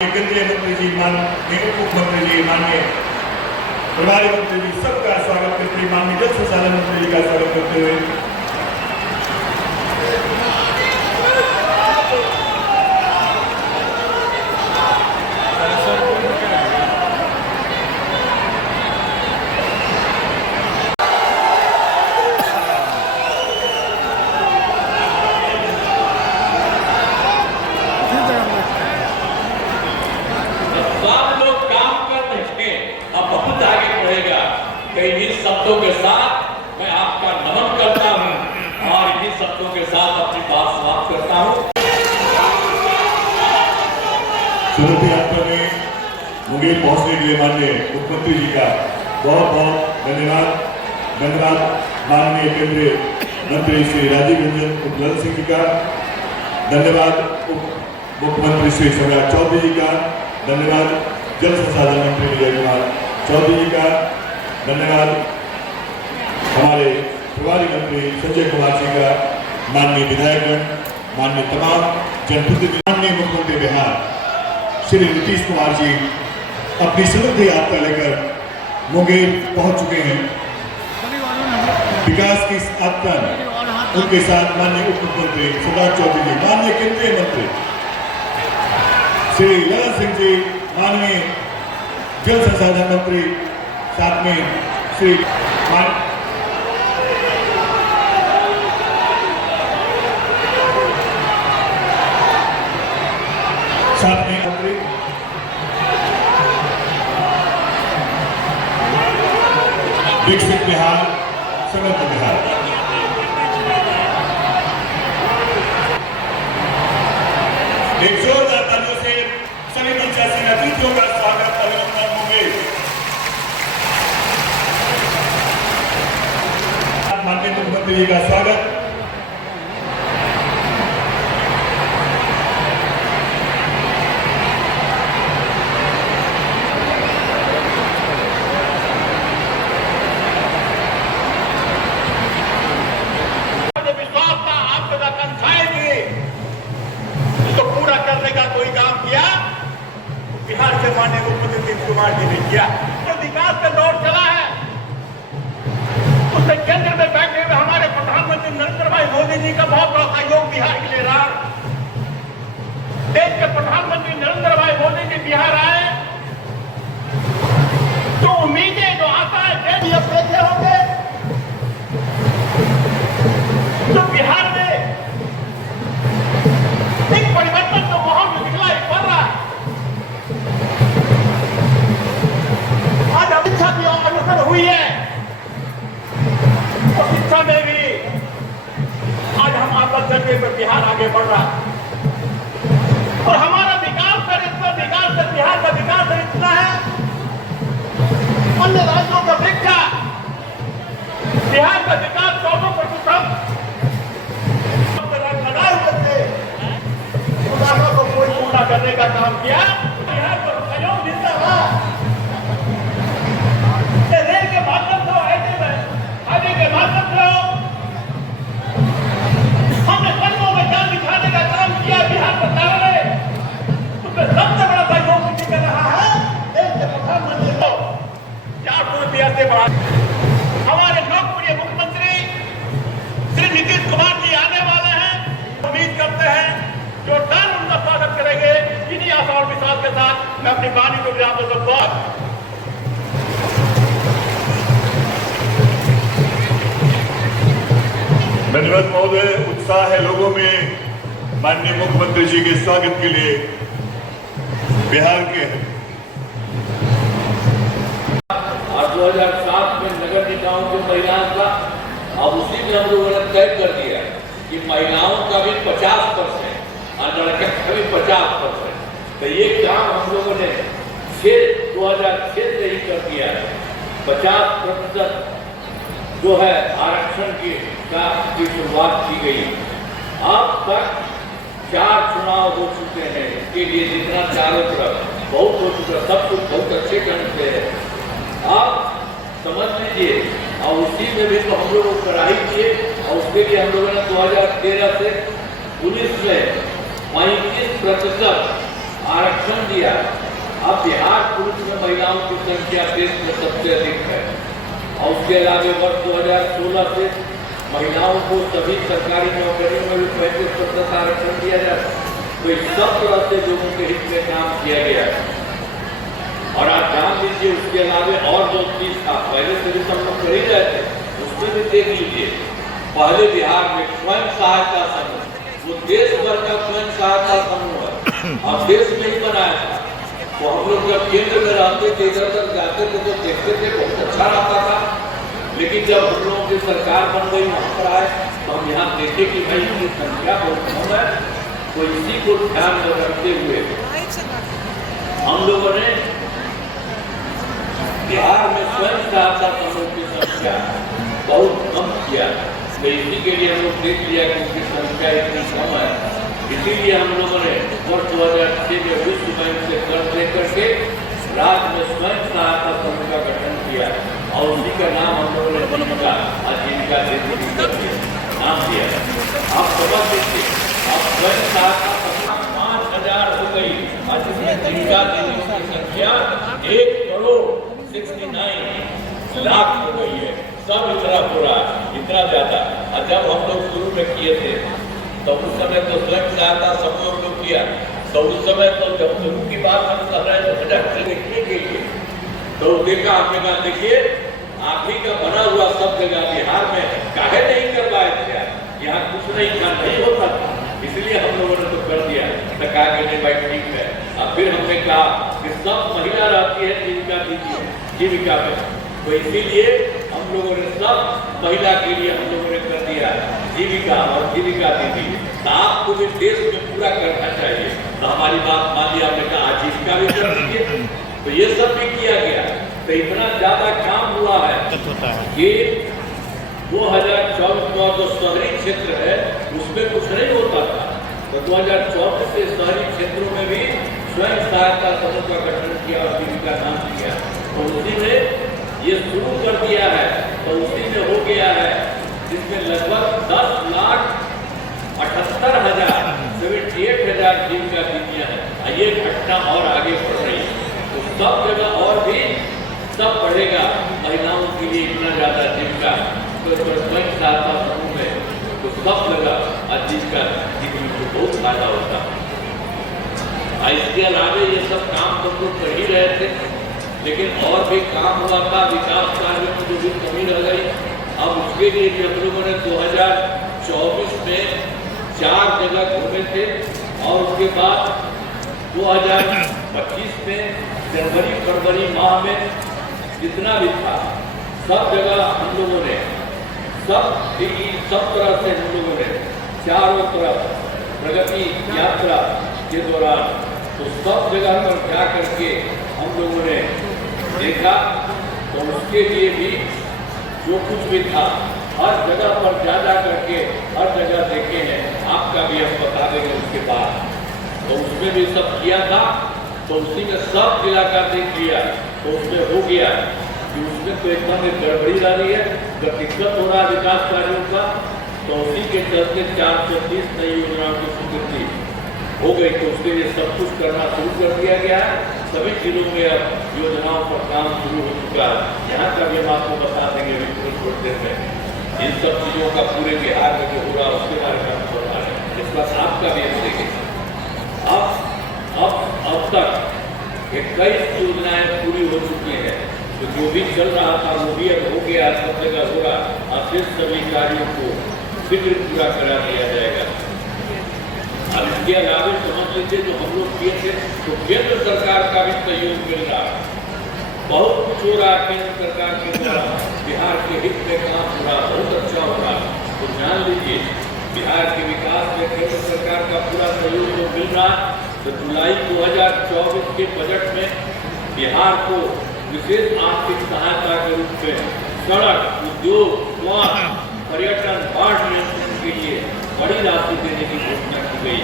केंद्रीय मंत्री जी, माननीय उप मुख्यमंत्री जी, माननीय प्रभारी मंत्री जी, सबका स्वागत करते हुए, माननीय जल संसाधन मंत्री जी का स्वागत करते हुए शब्दों के साथ मैं आपका नमन करता हूं और इन्हीं शब्दों के साथ अपनी बात समाप्त करता हूं। सूरत यात्रा में मुंगेर पहुंचने के लिए माननीय मुख्यमंत्री जी का बहुत बहुत धन्यवाद। माननीय केंद्रीय मंत्री श्री राजीव रंजन उपलाल सिंह जी का धन्यवाद। उप मुख्यमंत्री श्री सम्राट चौधरी जी का धन्यवाद। जल संसाधन मंत्री विजय कुमार चौधरी जी का धन्यवाद। हमारे प्रभारी मंत्री संजय कुमार जी का, माननीय विधायकगण, माननीय तमाम जनप्रतिनिधि, माननीय मुख्यमंत्री बिहार श्री नीतीश कुमार जी अपनी समृद्धि यात्रा लेकर मुंगेर पहुंच चुके हैं। विकास की यात्रा उनके साथ माननीय उप मुख्यमंत्री सम्राट चौधरी जी, माननीय केंद्रीय मंत्री श्री ललन सिंह जी, माननीय जल संसाधन मंत्री, साथ में श्री मंत्री विकसित बिहार, समृद्ध बिहार। एक जोरदार तालियों से सभी पंचायती अतिथियों का स्वागत, अभिनंदन होंगे। माननीय मुख्यमंत्री जी का स्वागत। बिहार से माननीय मुख्यमंत्री नीतीश कुमार जी ने किया तो विकास का दौर चला है। उससे केंद्र में बैठे हुए हमारे प्रधानमंत्री नरेंद्र भाई मोदी जी का बहुत बड़ा सहयोग बिहार के लिए रहा। देश के प्रधानमंत्री नरेंद्र भाई मोदी जी बिहार आए तो उम्मीदें जो आता है अब देखे होंगे तो बिहार में एक परिवर्तन तो माहौल में दिखलाई पड़ रहा है। आज शिक्षा की अवसर हुई है तो शिक्षा में भी आज हम आपस करने पर बिहार आगे बढ़ रहा है और हमारा विकास दर बिहार का विकास दर इतना है, अन्य राज्यों का अपेक्षा बिहार का विकास 14% लगाए हुए थे। को कोई पूरा करने का काम किया, बिहार को सहयोग मिलता रहा। रेल के माध्यम से हाईवे के माध्यम से हमने कदमों में जान दिखाने का काम किया। बिहार सरकार ने उसमें सबसे बड़ा सहयोग कर रहा है देश के प्रधानमंत्री को 400 रुपया से बढ़ा। हमारे लोकप्रिय मुख्यमंत्री श्री नीतीश कुमार जी आने वाले हैं। उम्मीद करते हैं जोरदार उनका स्वागत करेंगे। इन्हीं आशा और विश्वास के साथ मैं अपनी वाणी को विराम देता हूं। धन्यवाद महोदय। उत्साह है लोगों में माननीय मुख्यमंत्री जी के स्वागत के लिए। बिहार के 2007 में नगर निकायों के महिलाओं का, अब उसी में हम लोगों ने तय कर दिया कि महिलाओं का भी 50% और लड़के का भी 50%। तो ये काम हम लोगों ने 2006 से ही कर दिया है। 50% जो है आरक्षण की शुरुआत की गई। अब तक 4 चुनाव हो चुके हैं। इसके लिए जितना चारों तरफ बहुत हो चुका, सब कुछ बहुत अच्छे ढंग से है। आप समझ लीजिए, और उसी में भी तो हम लोग कड़ाई किए और उसके लिए हम लोगों ने 2013 से 19 में 35% आरक्षण दिया। अब बिहार पुलिस में महिलाओं की संख्या देश में सबसे अधिक है। और उसके अलावा वर्ष 2016 से महिलाओं को सभी सरकारी नौकरियों में भी 35% आरक्षण दिया जाता है। तो इस सब तरह से लोगों के हित में काम किया गया है। और आप जान लीजिए उसके अलावा और जो चीज था, पहले से भी सब लोग कर ही रहे थे, उसमें भी देख लीजिए। पहले बिहार में स्वयं सहायता समूह, वो देश भर का स्वयं सहायता समूह है और देश में ही बनाया था। तो हम लोग जब केंद्र में रहते थे, इधर उधर जाते थे तो देखते थे बहुत अच्छा रहता था। लेकिन जब हम लोगों की सरकार बन गई, वहाँ पर आए तो हम यहाँ देखे कि भाई इनकी संख्या बहुत कम है। तो इसी को ध्यान में रखते हुए हम लोगों ने बिहार में स्वयं सहायता समूह की संख्या बहुत कम किया। तो इसी के लिए हम लोग देख लिया कि उनकी संख्या इतनी कम है। इसीलिए हम लोगों ने वर्ष 2006 में विश्व बैंक से कर्ज लेकर के राज्य में स्वयं सहायता समूह का गठन किया और उसी का नाम हम लोगों ने आजीविका नाम दिया। आप समझ लीजिए, अब स्वयं सहायता समूह 5000 हो गई और जिसमें जीविका देने की संख्या 1,69 लाख हो गई है। सब इतना पूरा इतना ज्यादा। और जब हम लोग शुरू में किए थे तो उस समय तो स्वयं सहायता समूह लोग किया, तो उस समय तो जब शुरू की बात हम कर रहे हैं देखने के लिए तो देखा हमने कहा देखिए आखिरी का बना हुआ सब जगह बिहार में काहे नहीं करवाए थे, यहाँ कुछ नहीं था, नहीं होता था। इसलिए हम लोगों ने तो कर दिया। तो कहा कि नहीं भाई ठीक है। अब फिर हमने कहा कि सब महिला रहती है जीविका में, तो इसीलिए हम लोगों ने सब महिला के लिए हम लोगों ने कर दिया जीविका और जीविका दीदी। तो आपको भी देश में पूरा करना चाहिए। तो हमारी बात मान लिया, हमने कहा आजीविका भी कर दीजिए। तो ये सब भी किया गया। तो इतना ज्यादा काम हुआ है कि 2024 का जो शहरी क्षेत्र है उसमें कुछ नहीं होता था। तो 2024 से शहरी क्षेत्रों में भी स्वयं सहायता समूह का गठन किया और जीविका नाम दिया। तो उसी में ये शुरू कर दिया है। तो उसी में हो गया है जिसमें लगभग 10,78,000 जीविका दीदियां हैं। ये घटना और आगे बढ़ रही है। तो सब जगह और भी सब बढ़ेगा महिलाओं के लिए इतना ज्यादा जीविका। तो स्वयं सहायता समूह में तो सब जगह आजीविका दीदी को बहुत फायदा होता है। इसके अलावा ये सब काम तो लोग कर ही रहे थे, लेकिन और भी काम हुआ था विकास कार्यों में जो भी कमी रह गई। अब उसके लिए भी हम लोगों ने 2024 में 4 जगह घूमे थे और उसके बाद 2025 में जनवरी फरवरी माह में जितना भी था सब जगह हम लोगों ने सब तरह से हम लोगों ने चारों तरफ प्रगति यात्रा के दौरान तो सब जगह पर जा करके हम लोगों ने देखा। तो उसके लिए भी जो कुछ भी था हर जगह पर जा करके हर जगह देखे हैं। आपका भी हम बता देंगे उसके बाद। तो उसमें भी सब किया था। तो उसी में सब जिला का देख लिया। तो उसमें हो गया कि उसमें तो एकदम एक गड़बड़ी आ रही है, जब दिक्कत हो रहा है विकास कार्यों का। तो उसी के चलते 430 नई योजनाओं की स्वीकृति हो गई। तो उसके लिए सब कुछ करना शुरू कर दिया गया है। सभी जिलों में अब योजनाओं पर काम शुरू हो चुका है। यहाँ का भी हम आपको बता देंगे थोड़ी देर में। इन सब चीज़ों का पूरे बिहार में जो हो रहा है उसके बारे में हम बता रहे हैं। इस बात आपका भी हम देखेंगे। अब तक 21 योजनाएं पूरी हो चुकी हैं। तो जो भी चल रहा था वो भी अब हो गया, सब जगह हो रहा। अब फिर सभी कार्यों को शीघ्र पूरा करा दिया जाएगा। अब इसके अलावा समझ लीजिए जो हम लोग किए थे तो केंद्र सरकार का भी सहयोग मिल रहा है। बहुत कुछ हो रहा है केंद्र सरकार के द्वारा। बिहार के हित में काम हो रहा, बहुत अच्छा हो रहा। तो जान लीजिए बिहार के विकास में केंद्र सरकार का पूरा सहयोग जो मिल रहा है। तो जुलाई 2024 के बजट में बिहार को विशेष आर्थिक सहायता के रूप में सड़क, उद्योग, स्वास्थ्य, पर्यटन, बाढ़ नियंत्रण के लिए बड़ी राशि देने की घोषणा की गई।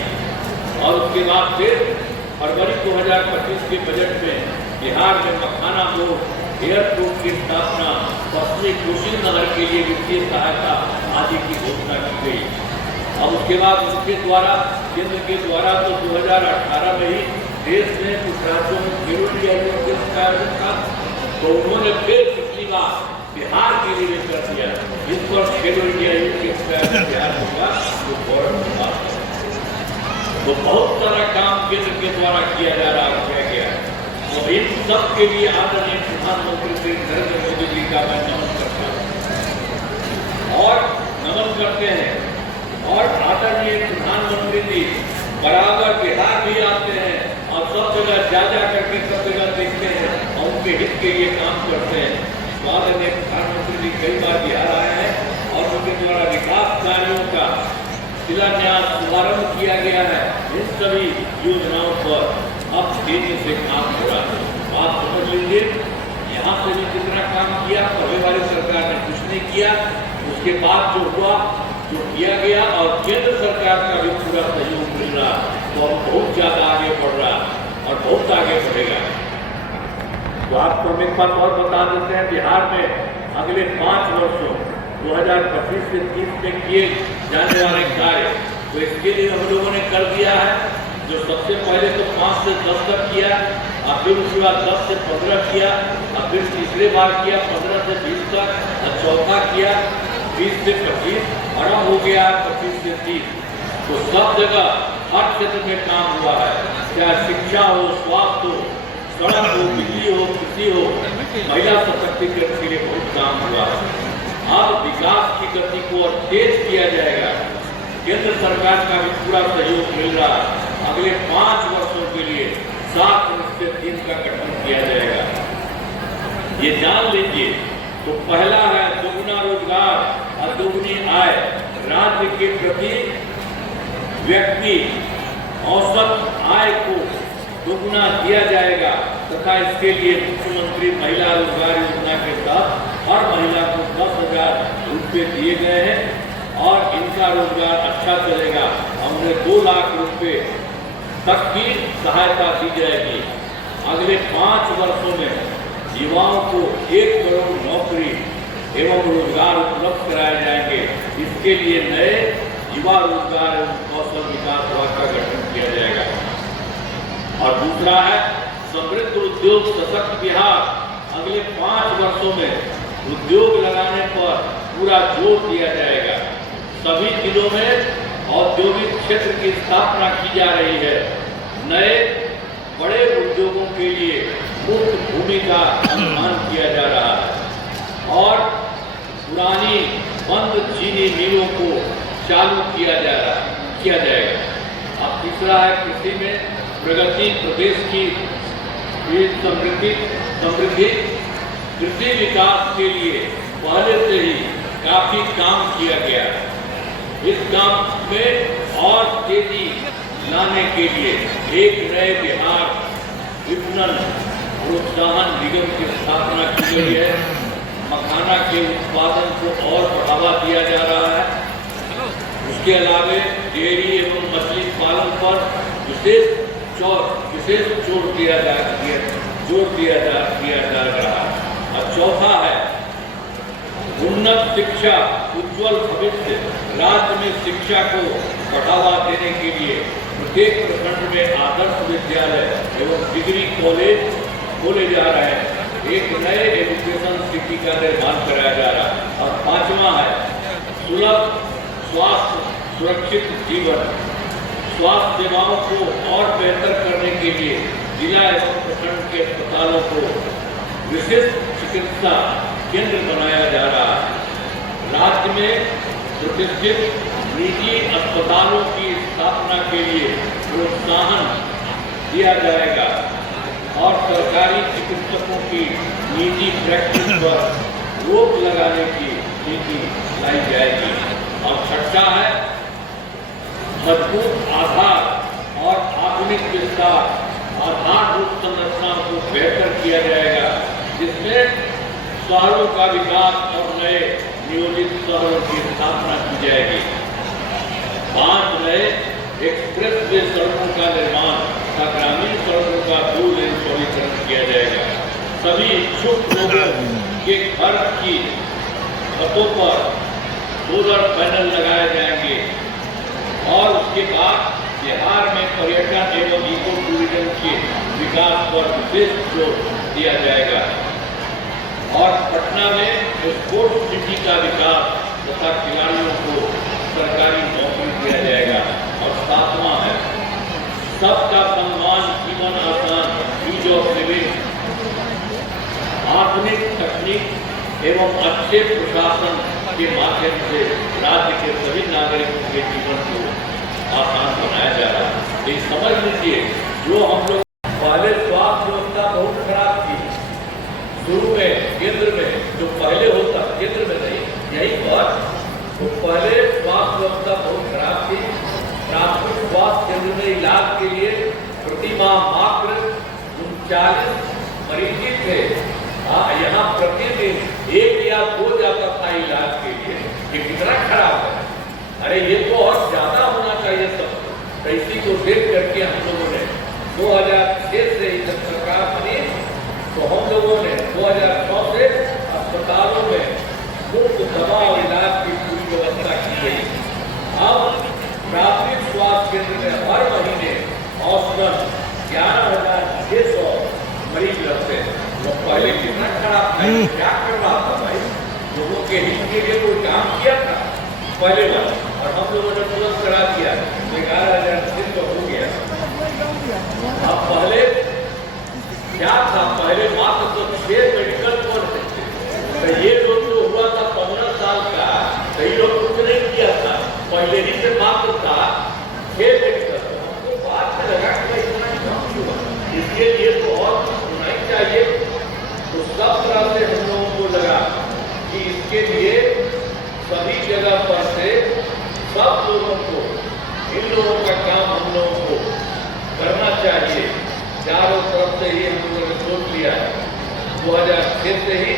और उसके बाद फिर फरवरी 2025 के बजट में बिहार में मखाना बोर्ड एयरपोर्ट की स्थापना, पश्चिमी कोसी नहर के लिए वित्तीय सहायता आदि की घोषणा की गई। अब उसके बाद उनके द्वारा केंद्र के द्वारा तो 2018 में ही देश में कुछ राज्यों में खेलो इंडिया यूथ का आयोजन था, तो उन्होंने फिर पिछली बार बिहार के लिए कर दिया। इस पर खेलो इंडिया यूथ का आयोजन बिहार होगा, जो गौरव की बात है। तो बहुत सारा काम केंद्र के द्वारा किया जा रहा है। तो इन सब के लिए आदरणीय प्रधानमंत्री श्री नरेंद्र मोदी जी का मैं नमन करता हूँ और नमन करते हैं। और आदरणीय प्रधानमंत्री जी बराबर बिहार भी आते हैं और सब जगह जा करके सब जगह देखते हैं और उनके हित के लिए काम करते हैं। तो आदरणीय प्रधानमंत्री जी कई बार बिहार आए हैं और उनके द्वारा विकास कार्यों का शिलान्यास शुभारंभ किया गया है। इन सभी योजनाओं पर अब तेजी से काम हो रहा है। आप समझ लीजिए, यहाँ से भी कितना काम किया, पहले वाली सरकार ने कुछ नहीं किया, उसके बाद जो हुआ, जो किया गया और केंद्र सरकार का भी पूरा सहयोग मिल रहा, तो अब बहुत ज्यादा आगे बढ़ रहा और बहुत आगे बढ़ेगा। तो आपको हम एक बात और बता देते हैं, बिहार में अगले 5 वर्षों 2025 से 30 में किए जाने वाले कार्य, तो इसके लिए हम लोगों ने कर दिया है। जो सबसे पहले तो 5 से 10 तक किया, और फिर उसके बाद 10 से 15 किया, और फिर तीसरे बार किया 15 से 20 तक, और चौथा किया 20 से 25, और अब हो गया 25 से 30। तो सब जगह हर क्षेत्र में काम हुआ है, चाहे शिक्षा हो, स्वास्थ्य हो, सड़क हो, बिजली हो, कृषि हो, महिला सशक्तिकरण के लिए बहुत काम हुआ है। अब विकास की गति को और तेज किया जाएगा। केंद्र सरकार का भी पूरा सहयोग मिल रहा है। अगले 5 वर्षों के लिए 7 निश्चित टीम का गठन किया जाएगा। ये जान लीजिए, तो पहला है दोगुना रोजगार और दोगुनी आय। राज्य के प्रति व्यक्ति औसत आय को दोगुना दिया जाएगा तथा इसके लिए मुख्यमंत्री महिला रोजगार योजना के तहत हर महिला को 10,000 रुपये दिए गए हैं और इनका रोजगार अच्छा चलेगा। हमने 2 लाख रुपये तक की सहायता दी जाएगी। अगले 5 वर्षों में युवाओं को 1 करोड़ नौकरी एवं रोजगार उपलब्ध कराए जाएंगे। इसके लिए नए युवा रोजगार एवं कौशल विकास विभाग का गठन किया जाएगा। और दूसरा है समृद्ध उद्योग सशक्त बिहार। अगले 5 वर्षों में उद्योग लगाने पर पूरा जोर दिया जाएगा। सभी जिलों में औद्योगिक क्षेत्र की स्थापना की जा रही है। नए बड़े उद्योगों के लिए मुफ्त भूमि का निर्माण किया जा रहा है और पुरानी बंद चीनी मिलों को चालू किया जाएगा। अब तीसरा है कृषि में प्रगति। प्रदेश की समृद्धि कृषि विकास के लिए पहले से ही काफी काम किया गया है। इस काम में और तेजी लाने के लिए एक नए बिहार विपणन प्रोत्साहन निगम की स्थापना की गई है। मखाना के उत्पादन को और बढ़ावा दिया जा रहा है। उसके अलावा डेयरी एवं मछली पालन पर विशेष जोर दिया जा रहा है। और चौथा है उन्नत शिक्षा उज्जवल भविष्य। राज्य में शिक्षा को बढ़ावा देने के लिए प्रत्येक प्रखंड में आदर्श विद्यालय एवं डिग्री कॉलेज खोले जा रहे हैं। एक नए एजुकेशन सिटी का निर्माण कराया जा रहा है। और 5वां है सुलभ स्वास्थ्य सुरक्षित जीवन। स्वास्थ्य सेवाओं को और बेहतर करने के लिए जिला एवं प्रखंड के अस्पतालों को विशिष्ट चिकित्सा केंद्र बनाया जा रहा है। राज्य में प्रतिष्ठित निजी अस्पतालों की स्थापना के लिए प्रोत्साहन दिया जाएगा और सरकारी चिकित्सकों की निजी प्रैक्टिस पर रोक लगाने की नीति लाई जाएगी। और छठा है मजबूत आधार और आधुनिक विस्तार। आधारभूत संरचना को बेहतर किया जाएगा, जिसमें शहरों का विकास और नए नियोजित शहरों की स्थापना की जाएगी। 5 नए एक्सप्रेस वे सड़कों का निर्माण तथा ग्रामीण सड़कों का 2 लेन चौड़ीकरण किया जाएगा। सभी इच्छुक लोगों के घर की छतों पर सोलर पैनल लगाए जाएंगे और उसके बाद बिहार में पर्यटन एवं इको टूरिज्म के विकास पर विशेष जोर दिया जाएगा और पटना में स्पोर्ट्स सिटी का विकास तथा खिलाड़ियों को सरकारी नौकरी दिया जाएगा। और 7वां है सबका सम्मान, जीवन आसान, ईज ऑफ लिविंग, आधुनिक तकनीक एवं अच्छे प्रशासन के माध्यम से राज्य के सभी नागरिकों के जीवन को आसान बनाया जा रहा है। ये समझ लीजिए, जो हम लोग पहले स्वास्थ्य व्यवस्था बहुत खराब थी शुरू में, केंद्र में जो पहले होता, केंद्र में नहीं, यही बात, तो पहले स्वास्थ्य व्यवस्था बहुत खराब थी। प्राथमिक स्वास्थ्य केंद्र में इलाज के लिए प्रति माह मात्र 39 मरीज थे। यहाँ प्रतिदिन 1 या 2 जाता था इलाज के लिए। ये कितना खराब है। अरे ये तो और ज्यादा होना चाहिए सब। इसी को देख करके हम लोगों ने 2006 से जब सरकार बनी तो हम लोगों ने 2009 से अस्पतालों में मुफ्त दवा और इलाज की पूरी व्यवस्था की गई। अब प्राथमिक स्वास्थ्य केंद्र में हर महीने औसतन 11,600 मरीज रहते हैं। वो पहले कितना खराब था, क्या कर रहा था भाई, लोगों के हित के लिए कोई काम किया था पहले वाला, और हम लोगों ने तुरंत करा दिया। 11,000 तो हो गया। अब पहले क्या था, पहले मात्र तो 6 मेडिकल कॉलेज थे। तो ये लोग जो हुआ था 15 साल का, तो ये लोग कुछ नहीं किया था, पहले ही से मात्र था 6 मेडिकल। तो हमको बात में लगा कि इतना कम क्यों हुआ, इसके लिए तो और होना ही चाहिए। तो सब तरह से हम लोगों को लगा कि इसके लिए सभी जगह पर से सब लोगों को, इन लोगों का काम हम लोगों को करना चाहिए। चारों तरफ से ही हम लोगों ने सोच लिया है। 2006 से ही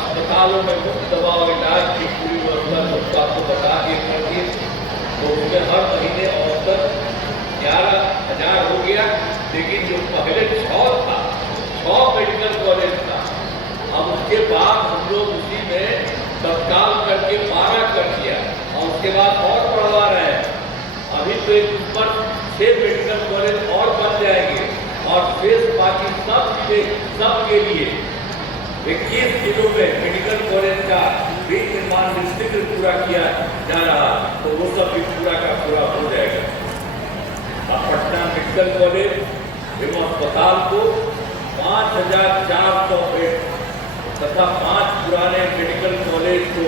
अस्पतालों में मुफ्त दवा और इलाज की पूरी व्यवस्था आपको बता के कर दी। तो उसमें हर महीने औसत 11,000 हो गया। लेकिन जो पहले 6 था, 6 मेडिकल कॉलेज था, अब उसके बाद हम लोग उसी में तत्काल करके 12 कर दिया और उसके बाद और बढ़वा रहे हैं। अभी तो एक ऊपर 6 मेडिकल कॉलेज और बन जाएंगे और शेष बाकी सब के लिए 21 जिलों में मेडिकल कॉलेज का भी निर्माण निश्चित पूरा किया जा रहा, तो वो सब भी पूरा का पूरा हो जाएगा। अब पटना मेडिकल कॉलेज एवं अस्पताल को 5,400 बेड तथा 5 पुराने मेडिकल कॉलेज को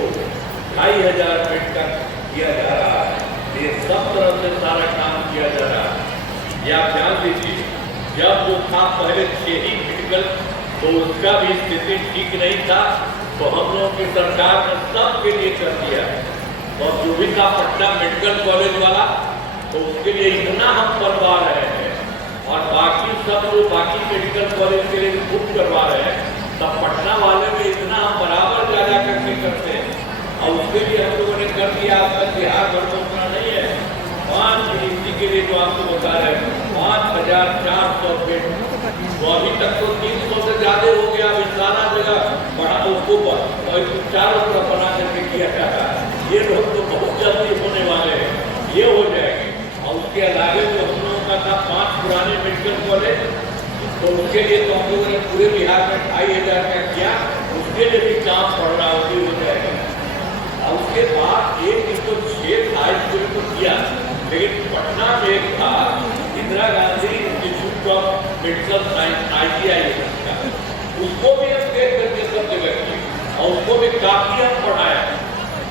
2,500 बेड तक किया जा रहा है। ये सब तरह से सारा काम किया जा रहा है। या ध्यान दीजिए, जब वो था पहले 6 ही मेडिकल, तो उसका भी स्थिति ठीक नहीं था, तो हम लोगों की सरकार ने सबके लिए कर दिया। और जो भी था पटना मेडिकल कॉलेज वाला, तो उसके लिए इतना हम करवा रहे हैं और बाकी सब जो बाकी मेडिकल कॉलेज के लिए बुक करवा रहे हैं, तब पटना वाले में इतना हम बराबर जा करके करते हैं। और उसके लिए हम लोगों ने कर दिया। अब तक बिहार भर में उतना नहीं है। 5 गिनती के लिए जो आपको बता रहे हैं 5,400 बेड, तो अभी तक तो 300 से ज्यादा हो गया। अभी सारा जगह बढ़ा उसको और चारों तरफ बना करके किया जा रहा है। ये लोग तो बहुत जल्दी होने वाले हैं, ये हो जाएंगे। और उसके अलावा जो हम लोगों का था 5 पुराने मेडिकल कॉलेज, तो उसके लिए तो हम लोगों ने पूरे बिहार में 2,500 का किया। उसके लिए भी काम पड़ रहा हो जाएगा। और उसके बाद एक इसको 6 था, इसको तो किया, लेकिन पटना में एक था Indira Gandhi institute of medical science, IGI का, उसको भी हम देख करके सब जगह किए और उसको भी काफी हम पढ़ाया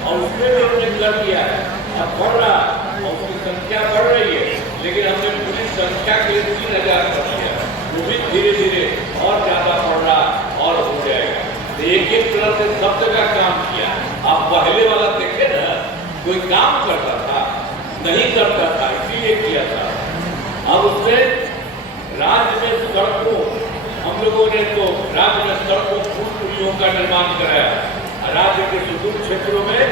और उसमें भी हमने कर दिया है। अब बढ़ रहा और उसकी संख्या बढ़ रही है, लेकिन हमने पूरी संख्या के लिए 3,000 कर दिया। वो भी धीरे धीरे और ज्यादा बढ़ रहा और हो जाएगा। तो एक तरह से सब जगह काम किया। आप पहले वाला देखे ना, कोई काम करता था नहीं करता था, इसीलिए किया था। अब उसमें राज्य में सड़कों, हम लोगों ने तो राज्य में सड़कों, पुल पुलियों का निर्माण कराया। राज्य के सुदूर क्षेत्रों में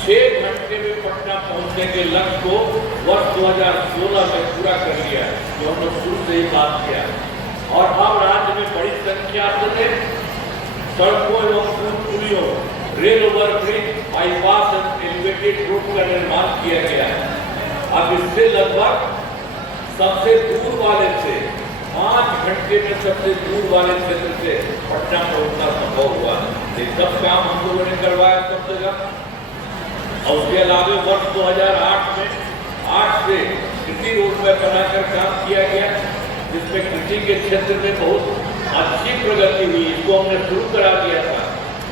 6 घंटे में पटना पहुंचने के लक्ष्य को वर्ष 2016 में पूरा कर लिया, जो हम लोग शुरू से ही बात किया। और अब राज्य में बड़ी संख्या से सड़कों एवं पुल पुलियों, rail overbridge, bypass elevated road का निर्माण किया गया है। अब इससे लगभग सबसे दूर वाले से 5 घंटे में सबसे दूर वाले क्षेत्र से पटना पहुंचना संभव हुआ। ये सब काम हम लोगों ने करवाया सब जगह। और उसके अलावा वर्ष 2008 में 8 से कृषि रोड पर बनाकर काम किया गया, जिसमें कृषि के क्षेत्र में बहुत अच्छी प्रगति हुई। इसको हमने शुरू करा दिया था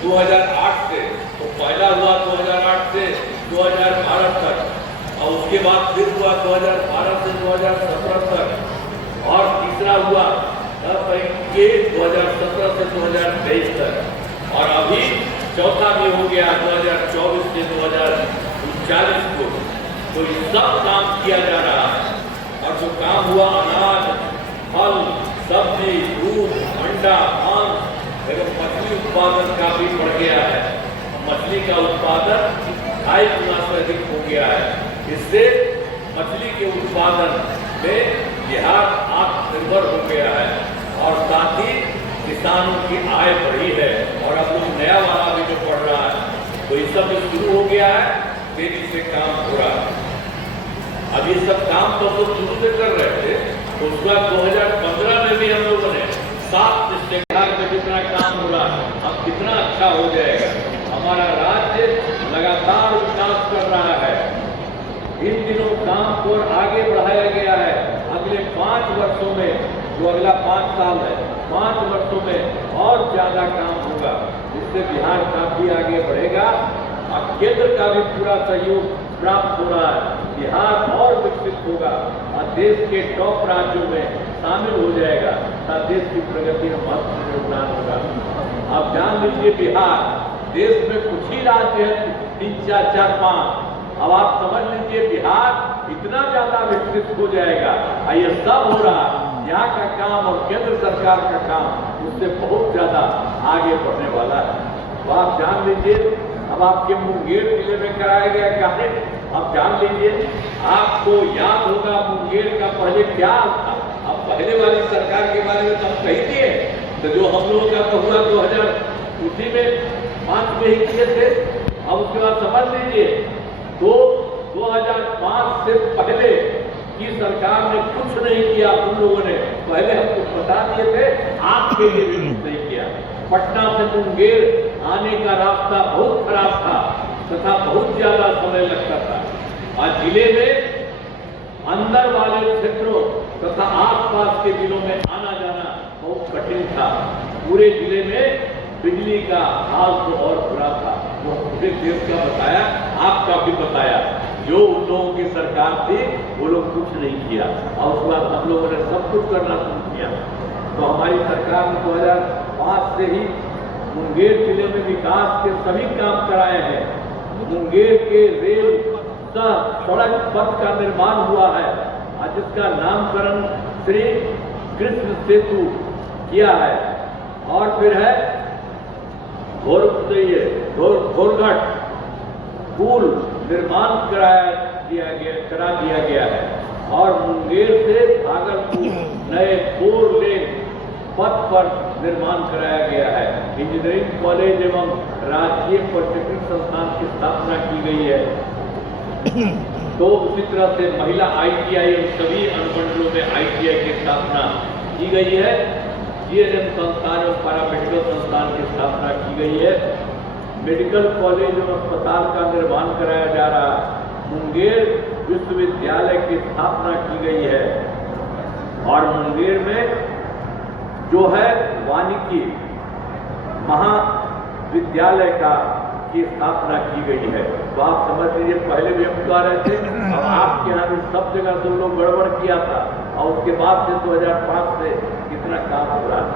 2008 से, तो पहला हुआ 2008 से 2012 तक, और उसके बाद फिर हुआ 2012 से 2017 तक, और तीसरा हुआ 2017 से 2023 तक, और अभी चौथा भी हो गया 2024 से 2039 को। तो ये सब काम किया जा रहा है। और जो काम हुआ अनाज, फल, सब्जी, दूध, अंडा, मांस एवं मछली उत्पादन का भी बढ़ गया है। मछली का उत्पादन 2.5 गुना से अधिक हो गया है। इससे मछली के उत्पादन में बिहार आत्मनिर्भर हो गया है, और साथ ही किसानों की आय बढ़ी है। और अब लोग नया वाला भी जो पड़ रहा है, तो ये सब शुरू हो गया है, तेजी से काम हो रहा है। अब ये सब काम तो हम शुरू से कर रहे थे, तो उसके बाद 2015 में भी हम लोगों ने 7 बिहार में जितना काम हो रहा है, अब कितना अच्छा हो जाएगा। हमारा राज्य लगातार विकास कर रहा है। इन दिनों काम को आगे बढ़ाया गया है। अगले 5 वर्षों में, जो अगला 5 साल है, 5 वर्षों में और ज्यादा काम होगा, जिससे बिहार काफी आगे बढ़ेगा। और केंद्र का भी पूरा सहयोग प्राप्त हो रहा है। बिहार और विकसित होगा और देश के टॉप राज्यों में शामिल हो जाएगा, तब देश की प्रगति में महत्वपूर्ण योगदान होगा। आप जान लीजिए, बिहार देश में कुछ ही राज्य है 3, 4, 4, 5। अब आप समझ लीजिए बिहार इतना ज्यादा विकसित हो जाएगा। और ये सब हो रहा, यहाँ का काम और केंद्र सरकार का काम उससे बहुत ज्यादा आगे बढ़ने वाला है। तो आप जान लीजिए, अब आपके मुंगेर जिले में कराया गया कार्य, आप जान लीजिए, आपको याद होगा मुंगेर का पहले क्या था। अब पहले वाली सरकार के बारे में तो हम कही दिए, तो जो हम लोगों का तो हुआ 2005 में ही किए थे। अब उसके बाद समझ लीजिए, तो 2005 से पहले की सरकार ने कुछ नहीं किया। उन लोगों ने पहले हमको बता दिए थे, आपके लिए भी कुछ नहीं किया। पटना से मुंगेर आने का रास्ता बहुत खराब था तथा बहुत ज्यादा समय लगता था। और जिले में अंदर वाले क्षेत्रों तथा आसपास के जिलों में आना जाना बहुत कठिन था। पूरे जिले में बिजली का हाल तो और बुरा था। वो पूरे देश का बताया, आपका भी बताया। जो उन लोगों की सरकार थी वो लोग कुछ नहीं किया, और उसके बाद हम लोगों ने सब कुछ करना शुरू किया। तो हमारी सरकार ने 2005 से ही मुंगेर जिले में विकास के सभी काम कराए हैं। मुंगेर के रेल सड़क पथ का निर्माण हुआ है, और जिसका नामकरण श्री कृष्ण सेतु किया है। और फिर है घोरघट पुल निर्माण करा दिया गया है। और मुंगेर से भागलपुर नए 4 लेन पथ पर निर्माण कराया गया है। इंजीनियरिंग कॉलेज एवं राजकीय प्रशिक्षण संस्थान की स्थापना की गई है। तो उसी तरह से महिला ITI और सभी अनुमंडलों में ITI की स्थापना की गई है। GNM संस्थान और पैरामेडिकल संस्थान की स्थापना की गई है। मेडिकल कॉलेज और अस्पताल का निर्माण कराया जा रहा है। मुंगेर विश्वविद्यालय की स्थापना की गई है। और मुंगेर में जो है वानिकी महाविद्यालय की स्थापना की गई है। तो आप समझ लीजिए, पहले भी हम कह रहे थे, और आपके यहाँ भी सब जगह से लोग गड़बड़ किया था, और उसके बाद से 2005 से कितना काम हो रहा है।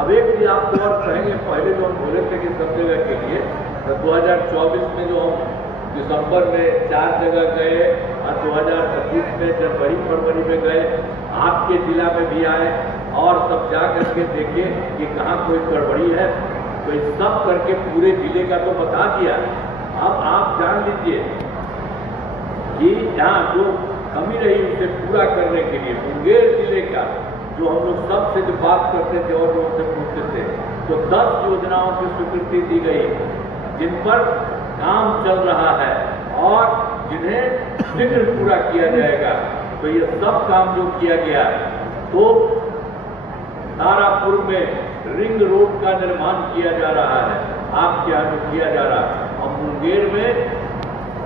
अब एक भी आपको और कहेंगे, पहले जो हम बोले थे कि सब जगह के लिए, तो 2024 में जो हम दिसंबर में 4 जगह गए, और 2025 में जनवरी फरवरी में गए, आपके जिला में भी आए और सब जा करके देखे कि कहाँ कोई गड़बड़ी है। तो इस सब करके पूरे जिले का तो बता दिया। अब आप जान लीजिए कि यहाँ जो कमी रही उसे पूरा करने के लिए मुंगेर जिले का, जो हम लोग सबसे जो बात करते थे और लोग से पूछते थे, तो 10 योजनाओं की स्वीकृति दी गई, जिन पर काम चल रहा है और जिन्हें शीघ्र पूरा किया जाएगा। तो ये सब काम जो किया गया, तो तारापुर में रिंग रोड का निर्माण किया जा रहा है, आपके यहाँ जो किया जा रहा है। और मुंगेर में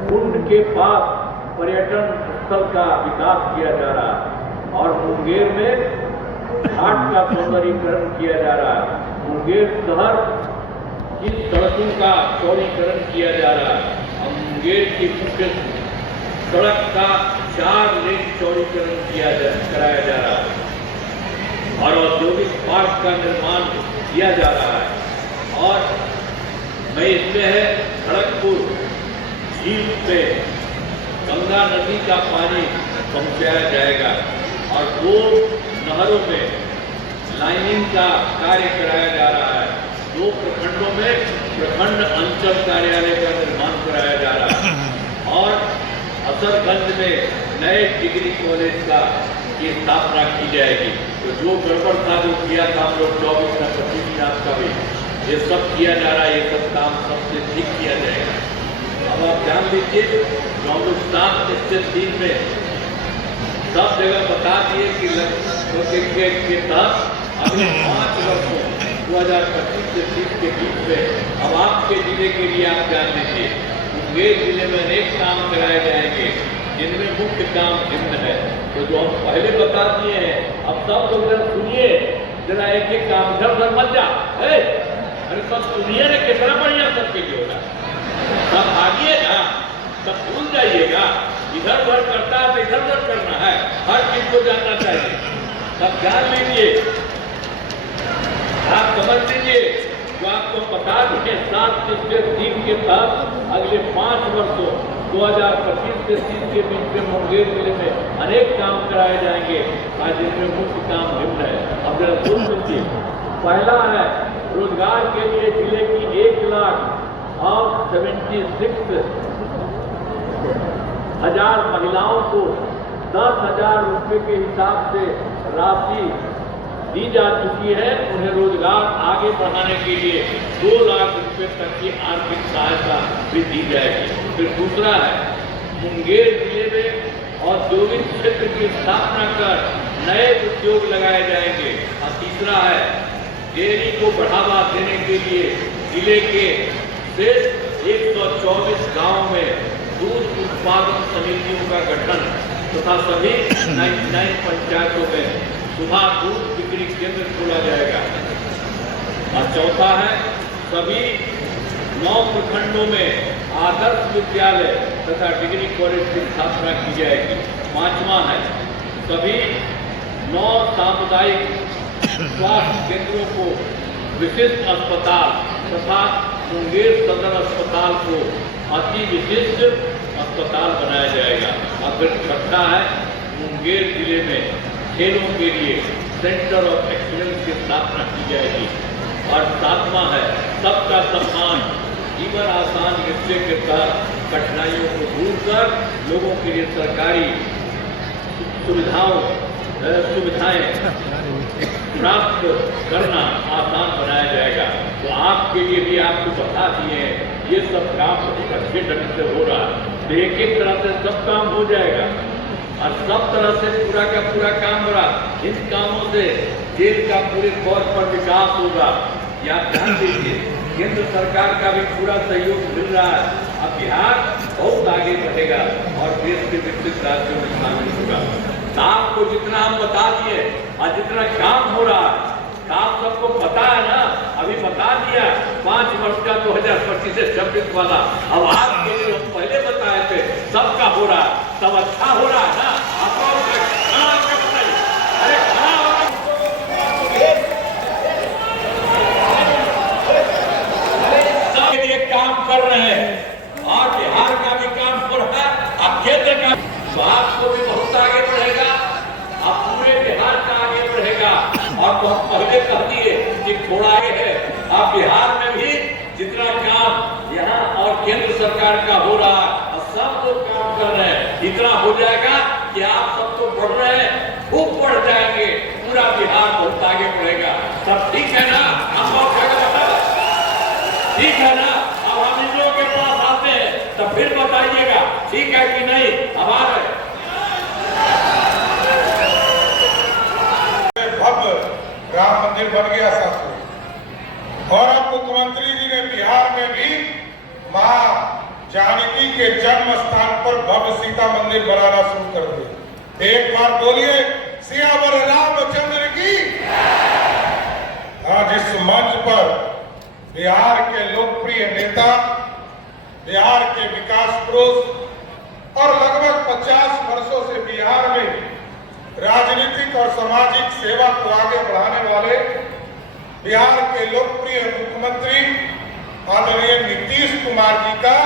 कुंड के पास पर्यटन स्थल का विकास किया जा रहा है और मुंगेर में घाट का सौंदर्यीकरण किया जा रहा है। मुंगेर शहर की सड़कों का चौड़ीकरण किया जा रहा है और मुंगेर की मुख्य सड़क का 4 लेन चौड़ीकरण कराया जा रहा है और औद्योगिक पार्क का निर्माण किया जा रहा है। और मैं इसमें है खड़गपुर झील पे गंगा नदी का पानी पहुंचाया जाएगा और 2 नहरों में लाइनिंग का कार्य कराया जा रहा है। 2 प्रखंडों में प्रखंड अंचल कार्यालय का निर्माण कराया जा रहा है और असरगंज में नए डिग्री कॉलेज का की स्थापना की जाएगी। तो जो गड़बड़ था, जो किया था हम लोग 24 में 25 में, आपका भी ये सब किया जा रहा है, ये सब काम सबसे ठीक किया जाएगा। अब आप ध्यान दीजिए, हिंदुस्तान स्टेट 3 में सब जगह बता दिए कि के तहत अगले 5 वर्षों 2025 से 30 के बीच में अब आपके जिले के लिए आप ध्यान दीजिए, मुंगेर जिले में अनेक काम कराए जाएंगे जिनमें मुख्य काम निम्न है। तो जो हम पहले बता दिए हैं, अब सब लोग जरा सुनिए, जरा एक एक काम इधर उधर मत जा, अरे सब सुनिए ना, कितना बढ़िया सबके लिए होगा। सब आगे ना, सब भूल जाइएगा, इधर उधर करता है तो इधर उधर करना है, हर चीज को जानना चाहिए। सब जान लीजिए, आप समझ लीजिए, जो आपको बता दें 7 से 3 के तहत अगले 5 वर्षों 2025 से 30 के बीच में मुंगेर जिले में अनेक काम कराए जाएंगे आज जिनमें मुख्य काम निम्न है। अब जरा सुन लीजिए, पहला है रोजगार के लिए जिले की 1,76,000 महिलाओं को 10,000 रुपये के हिसाब से राशि दी जा चुकी है। उन्हें रोजगार आगे बढ़ाने के लिए 2 लाख रुपए तक की आर्थिक सहायता भी दी जाएगी। फिर दूसरा है मुंगेर जिले में औद्योगिक क्षेत्र की स्थापना कर नए उद्योग लगाए जाएंगे। और तीसरा है डेयरी को बढ़ावा देने के लिए जिले के शेष 124 गाँव में दूध उत्पादन समितियों का गठन तथा सभी 99 पंचायतों में सुबह दूध बिक्री केंद्र खोला जाएगा। और चौथा है सभी 9 प्रखंडों में आदर्श विद्यालय तथा डिग्री कॉलेज की स्थापना की जाएगी। 5वां है सभी 9 सामुदायिक स्वास्थ्य केंद्रों को विशिष्ट अस्पताल तथा मुंगेर सदर अस्पताल को अति विशिष्ट अस्पताल बनाया जाएगा। और फिर छठा है मुंगेर जिले में खेलों के लिए सेंटर ऑफ एक्सीलेंस की स्थापना की जाएगी। और 7वां है सबका सम्मान, जीवन आसान निश्चय के तहत कठिनाइयों को दूर कर लोगों के लिए सरकारी सुविधाएं प्राप्त करना आसान बनाया जाएगा। तो आपके लिए भी आपको बता दिए ये सब काम बहुत अच्छे ढंग से हो रहा है। तो एक तरह से सब काम हो जाएगा और सब तरह से पूरा का पूरा काम हो रहा। इन कामों से जेल का पूरे तौर पर विकास होगा। या ध्यान दीजिए, केंद्र सरकार का भी पूरा सहयोग मिल रहा है। अब बिहार बहुत आगे बढ़ेगा और देश के विकसित राज्यों में शामिल होगा। तो आपको जितना हम बता दिए और जितना काम हो रहा है, आप सबको पता है ना, अभी बता दिया 5 वर्ष का 2025 से 26 वाला। अब आपके लिए हम पहले बताए थे सबका हो रहा है, सब अच्छा हो रहा है ना। आपको खड़ा होकर बताइए, अरे खड़ा होकर सबके लिए काम कर रहे हैं और बिहार का भी काम हो रहा है और केंद्र का। तो आपको भी बहुत आगे बढ़ेगा, अब पूरे बिहार का आगे बढ़ेगा। और तो हम पहले कह दिए कि थोड़ा आगे है, अब बिहार में भी जितना काम यहाँ और केंद्र सरकार का हो रहा है और सब लोग काम कर रहे हैं, इतना हो जाएगा कि आप सब तो बढ़ रहे हैं, खूब बढ़ जाएंगे, पूरा बिहार बहुत आगे बढ़ेगा। सब ठीक है ना? हम लोग ठीक है ना? अब हम इन लोगों के पास आते हैं तो फिर बताइएगा ठीक है कि नहीं। अब आ रहे बन गया साथियों। और अब मुख्यमंत्री जी ने बिहार में भी मां जानकी के जन्म स्थान पर भव्य सीता मंदिर बनाना शुरू कर दिया। एक बार बोलिए सियावर रामचंद्र की। आज इस मंच पर बिहार के लोकप्रिय नेता, बिहार के विकास पुरुष और लगभग 50 वर्षों से बिहार में राजनीतिक और सामाजिक सेवा को आगे बढ़ाने वाले बिहार के लोकप्रिय मुख्यमंत्री आदरणीय नीतीश कुमार जी का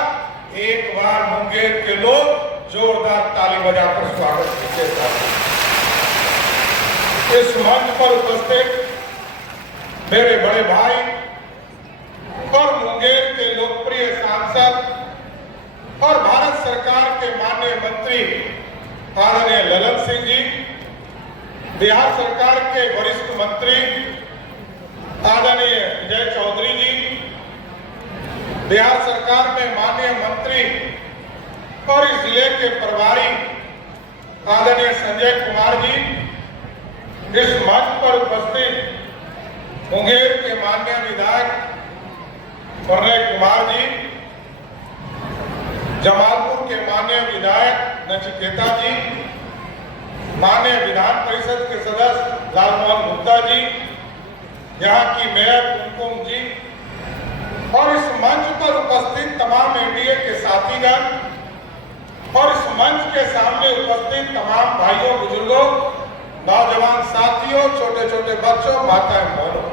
एक बार मुंगेर के लोग जोरदार ताली बजाकर स्वागत कीजिए। इस मंच पर उपस्थित मेरे बड़े भाई और मुंगेर के लोकप्रिय सांसद और भारत सरकार के माननीय मंत्री आदरणीय ललन सिंह जी, बिहार सरकार के वरिष्ठ मंत्री आदरणीय विजय चौधरी जी, बिहार सरकार में माननीय मंत्री और इस जिले के प्रभारी आदरणीय संजय कुमार जी, इस मंच पर उपस्थित मुंगेर के माननीय विधायक प्रणय कुमार जी, जमालपुर के माननीय विधायक नचिकेता जी, माननीय विधान परिषद के सदस्य लालमोहन गुप्ता जी, यहाँ की मेयर कुमकुम जी और इस मंच पर उपस्थित तमाम एनडीए के साथीगण और इस मंच के सामने उपस्थित तमाम भाइयों, बुजुर्गों, नौजवान साथियों, छोटे छोटे बच्चों, माताएं, बहनों,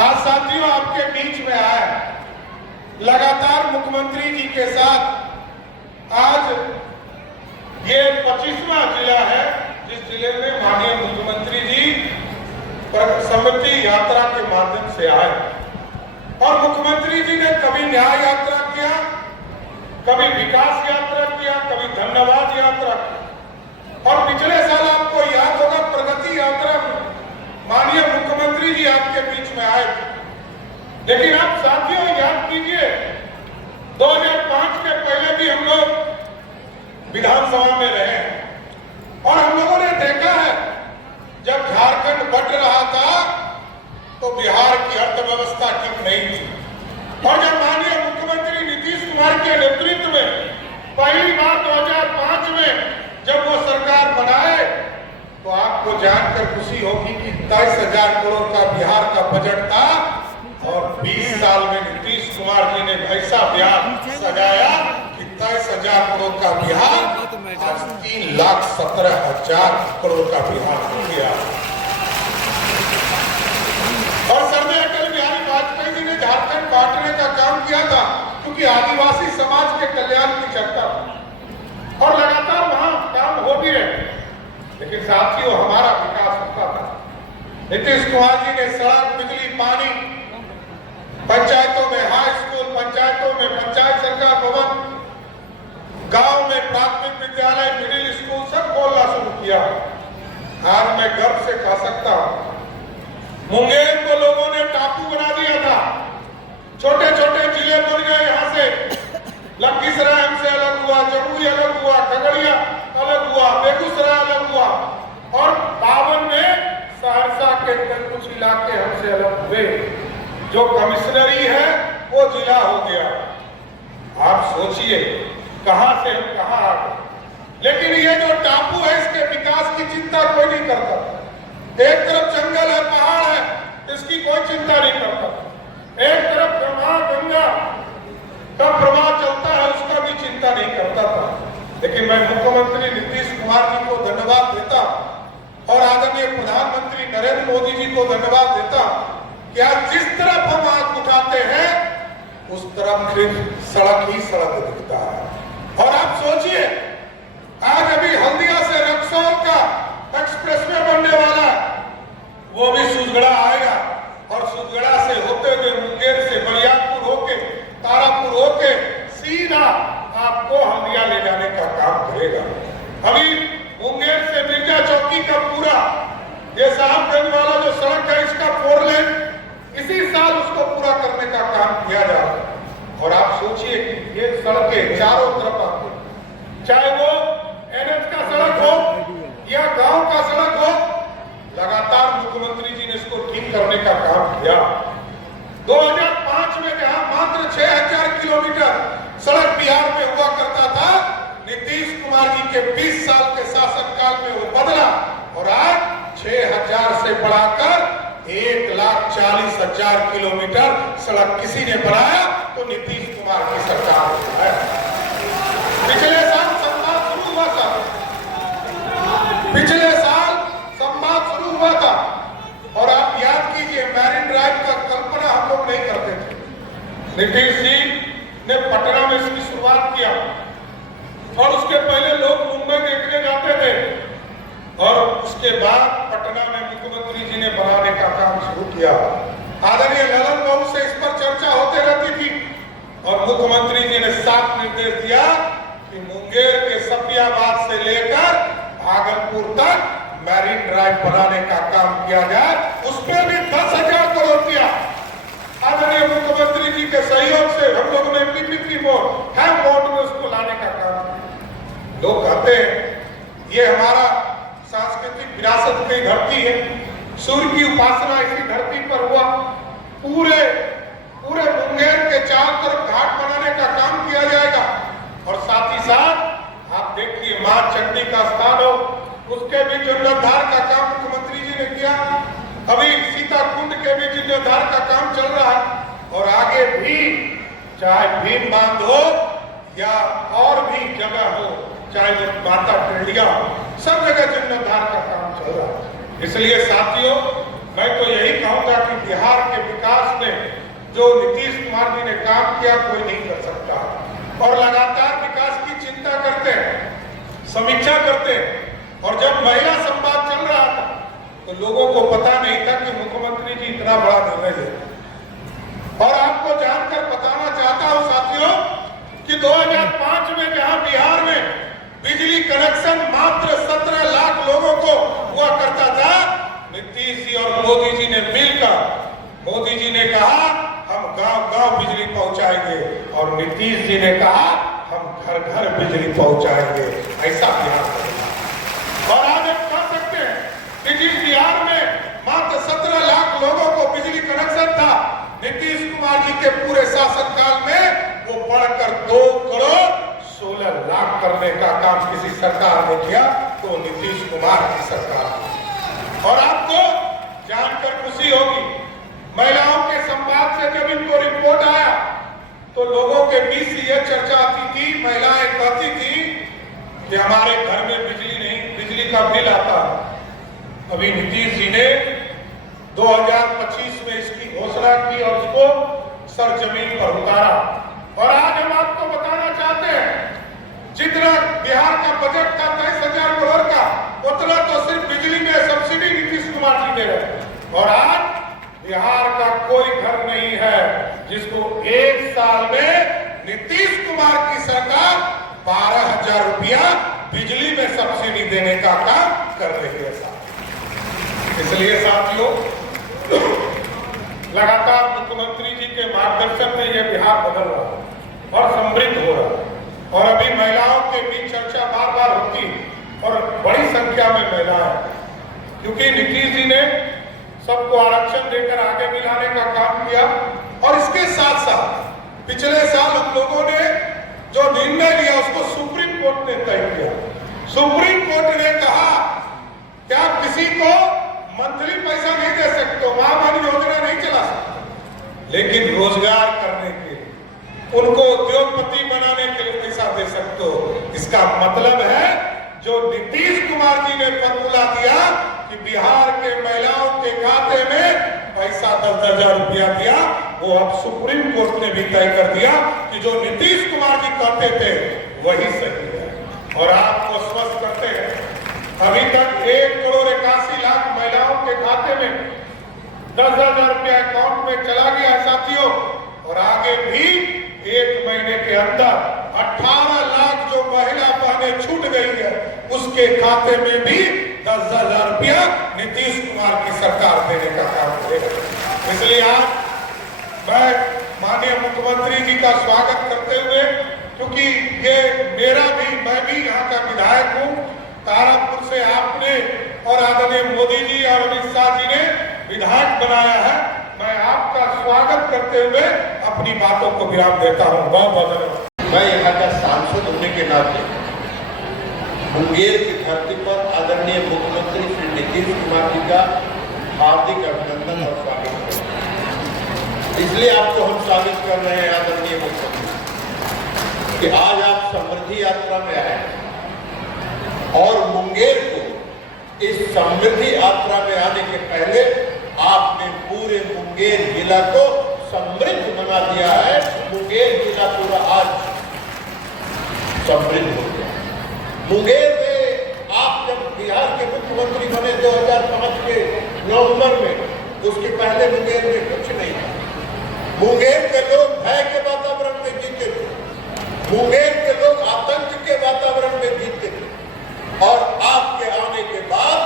आज साथियों आपके बीच में आए लगातार मुख्यमंत्री जी के साथ। आज ये 25वां जिला है जिस जिले में माननीय मुख्यमंत्री जी समृद्धि यात्रा के माध्यम से आए और मुख्यमंत्री जी ने कभी न्याय यात्रा किया, कभी विकास यात्रा किया, कभी धन्यवाद यात्रा किया और पिछले साल आपको याद होगा प्रगति यात्रा में माननीय मुख्यमंत्री जी आपके बीच में आए थे। लेकिन आप साथियों याद कीजिए 2005 के पहले भी हम लोग विधानसभा में रहे हैं और हम लोगों ने देखा है जब झारखंड बट रहा था तो बिहार की अर्थव्यवस्था ठीक नहीं थी और जब माननीय मुख्यमंत्री नीतीश कुमार के नेतृत्व में पहली बार 2005 में जब वो सरकार बनाए तो आपको जानकर खुशी होगी कि 23,000 करोड़ का बिहार का बजट था और 20 साल में नीतीश कुमार जी ने ऐसा ब्याज सजाया कि 23,000 करोड़ का बिहार आज 3,17,000 करोड़ का बिहार हो गया। और सरदार अटल बिहारी वाजपेयी जी ने झारखंड बांटने का काम किया था क्योंकि आदिवासी समाज के कल्याण की चर्चा और लगातार वहां काम हो भी रहे। लेकिन साथियों हमारा विकास होता था। नीतीश कुमार जी ने सड़क, बिजली, पानी, पंचायतों में हाई स्कूल, पंचायतों में पंचायत सरकार भवन, गांव में प्राथमिक विद्यालय, मिडिल स्कूल सब खोलना शुरू किया। आज मैं गर्व से कह सकता हूं मुंगेर को लोगों ने टापू बना दिया था। छोटे छोटे जिले बन गए। यहाँ से लखीसराय हमसे अलग हुआ, जमुई अलग हुआ, खगड़िया अलग हुआ, बेगूसराय अलग हुआ और 52 में सहरसा के कुछ इलाके हमसे अलग हुए। जो कमिश्नरी है वो जिला हो गया। आप सोचिए कहां से हम कहां आ गए। लेकिन ये जो टापू है इसके विकास की चिंता कोई नहीं करता। एक तरफ जंगल है, पहाड़ है, इसकी कोई चिंता नहीं करता। एक तरफ गंगा का प्रवाह चलता है, उसका भी चिंता नहीं करता था। लेकिन मैं मुख्यमंत्री नीतीश कुमार जी को धन्यवाद देता और आदरणीय प्रधानमंत्री नरेंद्र मोदी जी को धन्यवाद देता कि आज जिस तरफ हम आंख उठाते हैं उस तरफ सिर्फ सड़क ही सड़क दिखता है। और आप सोचिए आज अभी हल्दिया से रक्सौल का एक्सप्रेसवे बनने वाला है, वो भी सुजगड़ा आएगा और सुजगड़ा से होते हुए मुंगेर से बरियारपुर होके तारापुर होके सीधा आपको हल्दिया ले जाने का काम करेगा। अभी मुंगेर से मिर्जा चौकी का पूरा ये साहबगंज वाला जो सड़क है इसका 4 लेन इसी साल उसको पूरा करने का काम किया जा रहा है। और आप सोचिए कि ये सड़कें चारों तरफ आपको, चाहे वो एनएच का सड़क हो या गांव का सड़क हो, लगातार मुख्यमंत्री जी ने इसको ठीक करने काम किया। 2005 में जहां मात्र 6000 किलोमीटर सड़क बिहार में हुआ करता था, नीतीश कुमार जी के 20 साल के शासनकाल में वो बदला और आज 6000 से बढ़ाकर 1,40,000 किलोमीटर सड़क किसी ने बनाया तो नीतीश कुमार की सरकार है। पिछले साल संवाद शुरू हुआ था, पिछले साल संवाद शुरू हुआ था और आप याद कीजिए मैरिन ड्राइव का कल्पना हम लोग नहीं करते थे। नीतीश जी ने पटना में इसकी शुरुआत किया और उसके पहले लोग मुंबई देखने जाते थे और उसके बाद पटना में मुख्यमंत्री जी ने बनाने का काम शुरू किया। आदरणीय ललन बाबू से इस पर चर्चा होते रहती थी और मुख्यमंत्री जी ने साफ निर्देश दिया कि मुंगेर के सफियाबाद से लेकर भागलपुर तक मैरीन ड्राइव बनाने का काम किया जाए, उसमें भी 10,000 करोड़ रुपया आदरणीय मुख्यमंत्री जी के सहयोग से हम लोगों ने पीपीपी बोर्ड हैम बोर्ड में उसको लाने का काम किया। लोग कहते हैं ये हमारा सांस्कृतिक विरासत की धरती है, सूर्य की उपासना इसी धरती पर हुआ। पूरे मुंगेर के चारों तरफ घाट बनाने का काम किया जाएगा और साथ ही साथ आप देखिए मां चंडी का स्थान हो, उसके भी जीर्णोद्धार का काम मुख्यमंत्री जी ने किया। अभी सीता कुंड के भी जीर्णोद्धार का काम चल रहा है और आगे भी चाहे भीम बांध हो या और भी जगह हो, चाहे वो माता टेढ़िया हो, सब जगह जीर्णोद्धार का काम चल रहा है। इसलिए साथियों मैं तो यही कहूंगा कि बिहार के विकास में जो नीतीश कुमार जी ने काम किया कोई नहीं कर सकता और लगातार विकास की चिंता करते हैं, समीक्षा करते हैं। और जब महिला संवाद चल रहा था तो लोगों को पता नहीं था कि मुख्यमंत्री जी इतना बड़ा निर्णय ले। और आपको जानकर बताना चाहता हूं साथियों कि 2005 में जहां बिहार में बिजली कनेक्शन मात्र 17 लाख लोगों को हुआ करता था, नीतीश जी और मोदी जी ने मिलकर, मोदी जी ने कहा हम गांव-गांव बिजली पहुंचाएंगे और नीतीश जी ने कहा हम घर-घर बिजली पहुंचाएंगे। ऐसा बिहार और आज हम कह सकते हैं कि जिस बिहार में मात्र 17 लाख लोगों को बिजली कनेक्शन था, नीतीश कुमार जी के पूरे शासनकाल में वो बढ़कर 2,16,00,000 करने का काम किसी सरकार ने किया तो नीतीश कुमार की सरकार। और आपको जानकर खुशी होगी, महिलाओं के संवाद से जब इनको रिपोर्ट आया तो लोगों के बीच यह चर्चा आती थी, महिलाएं कहती थी कि हमारे घर में बिजली नहीं, बिजली का बिल आता है। अभी नीतीश जी ने 2025 में इसकी घोषणा की और उसको सरजमीन पर उतारा। और आज हम आपको बताना चाहते हैं जितना बिहार का बजट था 23,000 करोड़ का, उतना तो सिर्फ बिजली में सब्सिडी नीतीश कुमार जी दे रहे। और आज बिहार का कोई घर नहीं है जिसको एक साल में नीतीश कुमार की सरकार 12,000 रुपया बिजली में सब्सिडी देने का काम कर रही है। इसलिए साथियों लगातार मुख्यमंत्री जी के मार्गदर्शन में यह बिहार बदल रहा है और समृद्ध हो रहा है। और अभी महिलाओं के बीच चर्चा बार बार होती और बड़ी संख्या में महिलाएं, क्योंकि नीतीश जी ने सबको आरक्षण देकर आगे मिलाने का काम किया। और इसके साथ साथ पिछले साल हम लोगों ने जो निर्णय लिया उसको सुप्रीम कोर्ट ने तय किया। सुप्रीम कोर्ट ने कहा कि आप किसी को मंथली पैसा नहीं दे सकते, महामारी योजना नहीं चला सकते, लेकिन रोजगार करने के लिए, उनको उद्योगपति बनाने के लिए पैसा दे सकते हो। इसका मतलब है जो नीतीश कुमार जी ने फॉर्मूला दिया कि बिहार के महिलाओं के खाते में पैसा 10,000 रुपया दिया, वो अब सुप्रीम कोर्ट ने भी तय कर दिया कि जो नीतीश कुमार जी कहते थे वही सही है। और आपको स्पष्ट करते हैं अभी तक 1,81,00,000 महिलाओं के खाते में 10,000 रुपया अकाउंट में चला गया साथियों। और आगे भी 1 महीने के अंदर 18 लाख जो महिला बहनें छूट गई है उसके खाते में भी 10,000 रुपया नीतीश कुमार की सरकार देने का काम करेगा। इसलिए आज मैं माननीय मुख्यमंत्री जी का स्वागत करते हुए, क्योंकि ये मैं भी यहाँ का विधायक हूँ, तारापुर से आपने और आदरणीय मोदी जी और अमित शाह जी ने विधायक बनाया है। स्वागत करते हुए अपनी बातों को विराम देता हूँ। बहुत बहुत धन्यवाद। मैं यहाँ का सांसद होने के नाते मुंगेर की धरती पर आदरणीय मुख्यमंत्री श्री नीतीश कुमार जी का हार्दिक अभिनंदन और स्वागत करते हैं। इसलिए आपको हम स्वागत कर रहे हैं आदरणीय मुख्यमंत्री कि आज आप समृद्धि यात्रा में आए और मुंगेर को इस समृद्धि यात्रा में आने के पहले आपने पूरे मुंगेर जिला को समृद्ध बना दिया है। मुंगेर जिला पूरा आज समृद्ध हो गया। मुंगेर में आप जब बिहार के मुख्यमंत्री बने 2005 के नवंबर में, उसके पहले मुंगेर में कुछ नहीं था। मुंगेर के लोग भय के वातावरण में जीते थे, मुंगेर के लोग आतंक के वातावरण में जीते थे, और आपके आने के बाद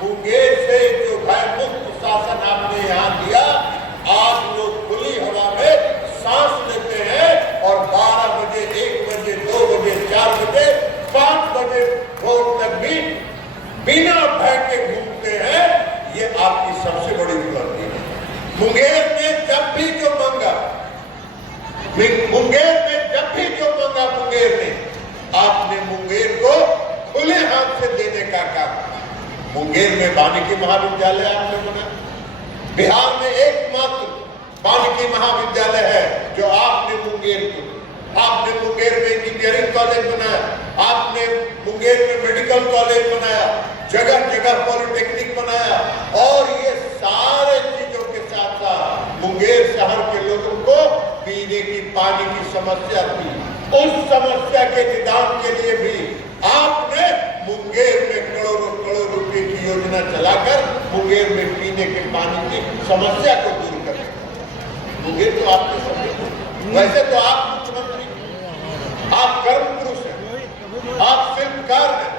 मुंगेर से जो भय मुक्त शासन आपने यहाँ दिया, आज लोग खुली हवा में सांस लेते हैं और 12 बजे, 1 बजे, 2 बजे, 4 बजे, 5 बजे रोज तक भी बिना भय के घूमते हैं। ये आपकी सबसे बड़ी उपलब्धि है। मुंगेर में जब भी जो मांगा, मुंगेर में जब भी जो मांगा, मुंगेर ने आपने मुंगेर को खुले हाथ से देने का काम किया। मुंगेर में वानिकी महाविद्यालय आपने बनाया। बिहार में एकमात्र वानिकी महाविद्यालय है जो आपने मुंगेर को, आपने मुंगेर में इंजीनियरिंग कॉलेज बनाया, आपने मुंगेर में मेडिकल कॉलेज बनाया, जगह जगह पॉलिटेक्निक बनाया, और ये सारे चीजों के साथ साथ मुंगेर शहर के लोगों को पीने की पानी की समस्या थी, उस समस्या के निदान के लिए भी आपने मुंगेर में करोड़ों करोड़ रुपए की योजना चलाकर मुंगेर में पीने के पानी की समस्या को दूर कर दिया। मुंगेर तो आपके सबके, वैसे तो आप मुख्यमंत्री, आप कर्म पुरुष हैं, आप शिल्पकार हैं।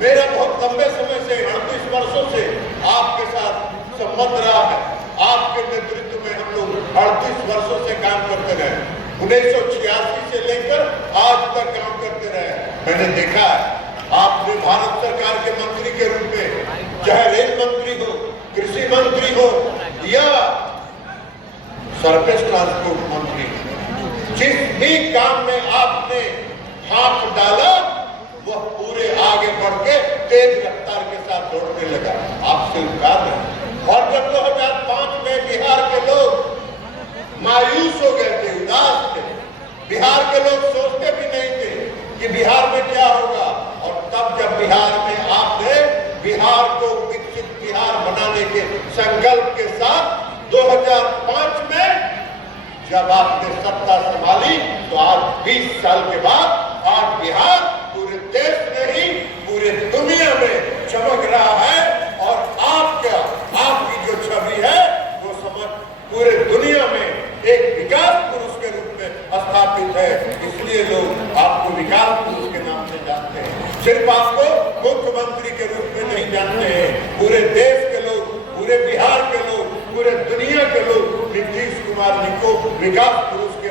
मेरा बहुत लंबे समय से, 38 वर्षों से आपके साथ संबंध रहा है। आपके नेतृत्व में हम लोग 38 वर्षों से काम करते रहे, 1986 से लेकर आज तक काम करते रहे। मैंने देखा आपने भारत सरकार के मंत्री के रूप में, चाहे रेल मंत्री हो, कृषि मंत्री हो या सरफेस ट्रांसपोर्ट मंत्री, जिस भी काम में आपने हाथ डाला वह पूरे आगे बढ़ के तेज रफ्तार के साथ दौड़ने लगा। आप शिल्पकार हैं। और जब 2005 में बिहार के लोग मायूस हो गए थे, उदास थे, बिहार के लोग सोचते भी नहीं थे कि बिहार में क्या होगा, और तब जब बिहार में आपने बिहार को विकसित बिहार बनाने के संकल्प के साथ 2005 में जब आपने सत्ता संभाली, तो आज 20 साल के बाद आज बिहार पूरे देश में ही पूरे दुनिया में चमक रहा है, और आपकी जो छवि है वो समझ पूरे दुनिया में एक विकास पुरुष के रूप में स्थापित है। इसलिए लोग आपको विकास पुरुष के नाम से जानते हैं, सिर्फ आपको मुख्यमंत्री के रूप में नहीं जानते हैं। पूरे देश के लोग, पूरे बिहार के लोग, पूरे दुनिया के लोग नीतीश कुमार जी को विकास पुरुष के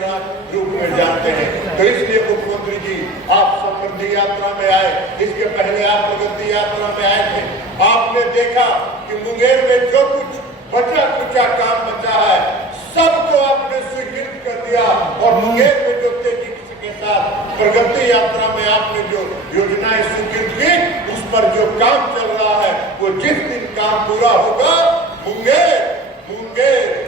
रूप में जानते हैं। तो इसलिए मुख्यमंत्री जी आप समृद्धि यात्रा में आए, इसके पहले आप प्रगति यात्रा में आए थे। आपने देखा कि मुंगेर में जो कुछ बचा कुचा काम बचा है सबको आपने स्वीकृत कर दिया, और मुंगेर में जो तेजी के साथ प्रगति यात्रा में आपने जो योजनाएं स्वीकृत की, उस पर जो काम चल रहा है, वो जिस दिन काम पूरा होगा, मुंगेर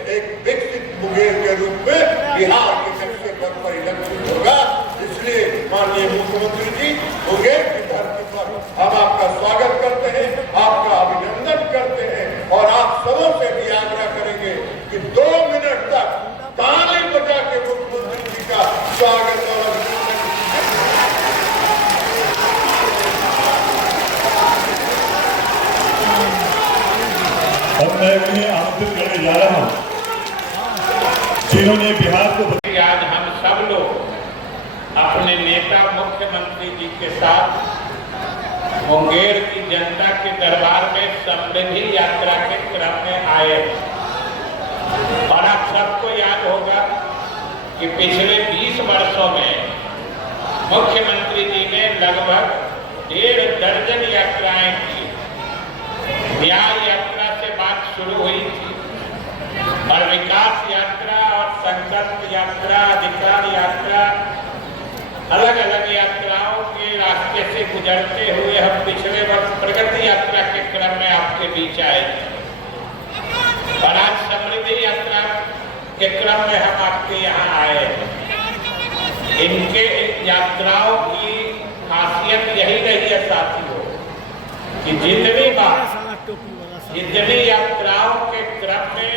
एक विकसित मुंगेर के रूप में बिहार के नक्शे पर परिलक्षित होगा। इसलिए माननीय मुख्यमंत्री जी, मुंगेर की धरती पर हम आपका स्वागत करते हैं, आपका अभिनंदन करते हैं, और आप सबों से भी आग्रह करेंगे कि 2 मिनट तक ताली बजा के मुख्यमंत्री जी का स्वागत और अभिनंदन। अब मैं उन्हें आमंत्रित करने जा रहा हूं जिन्होंने बिहार को, आज हम सब लोग अपने नेता मुख्यमंत्री जी के साथ मुंगेर की जनता के दरबार में समृद्धि यात्रा के क्रम में आए, और आप सबको याद होगा कि पिछले 20 वर्षों में मुख्यमंत्री जी ने लगभग 1.5 दर्जन यात्राएं की। न्याय यात्रा से बात शुरू हुई थी और विकास यात्रा गुजरते हुए हम पिछले वर्ष प्रगति यात्रा के क्रम में आपके बीच आए और आज समृद्धि यात्रा के क्रम में हम आपके यहाँ आए हैं। इनके यात्राओं की खासियत यही रही है साथियों कि जितनी यात्राओं के क्रम में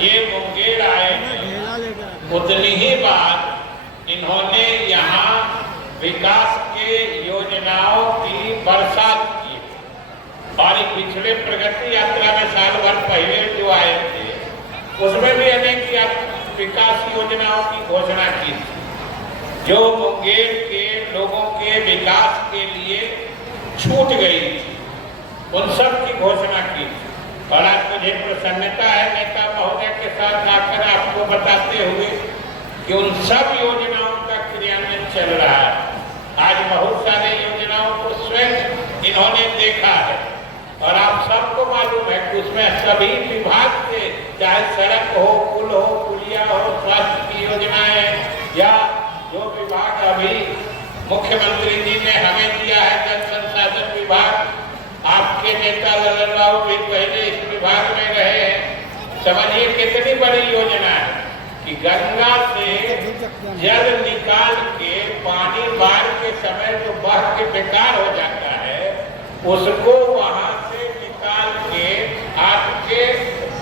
ये मुंगेर आए हैं उतनी ही बार इन्होंने यहाँ विकास के योजनाओं की बरसात की और पिछले प्रगति यात्रा में साल भर पहले जो आए थे उसमें भी अनेक विकास योजनाओं की घोषणा की थी जो मुंगेर के लोगों के विकास के लिए छूट गई थी, उन सब की घोषणा की थी। और आज मुझे प्रसन्नता है नेता महोदय के साथ आकर आपको बताते हुए कि उन सब योजनाओं का क्रियान्वयन चल रहा है। आज बहुत सारे योजनाओं को स्वयं इन्होंने देखा है और आप सबको मालूम है कि उसमें सभी विभाग से, चाहे सड़क हो, पुल हो, पुलिया हो, स्वास्थ्य की योजनाएं या जो विभाग अभी मुख्यमंत्री जी ने हमें दिया है जल संसाधन विभाग, आपके नेता ललन राव भी पहले इस विभाग में रहे हैं। समझिए कितनी बड़ी योजना है कि गंगा से जल निकाल के पानी बाढ़ के समय जो बह के बेकार हो जाता है उसको वहां से निकाल के आपके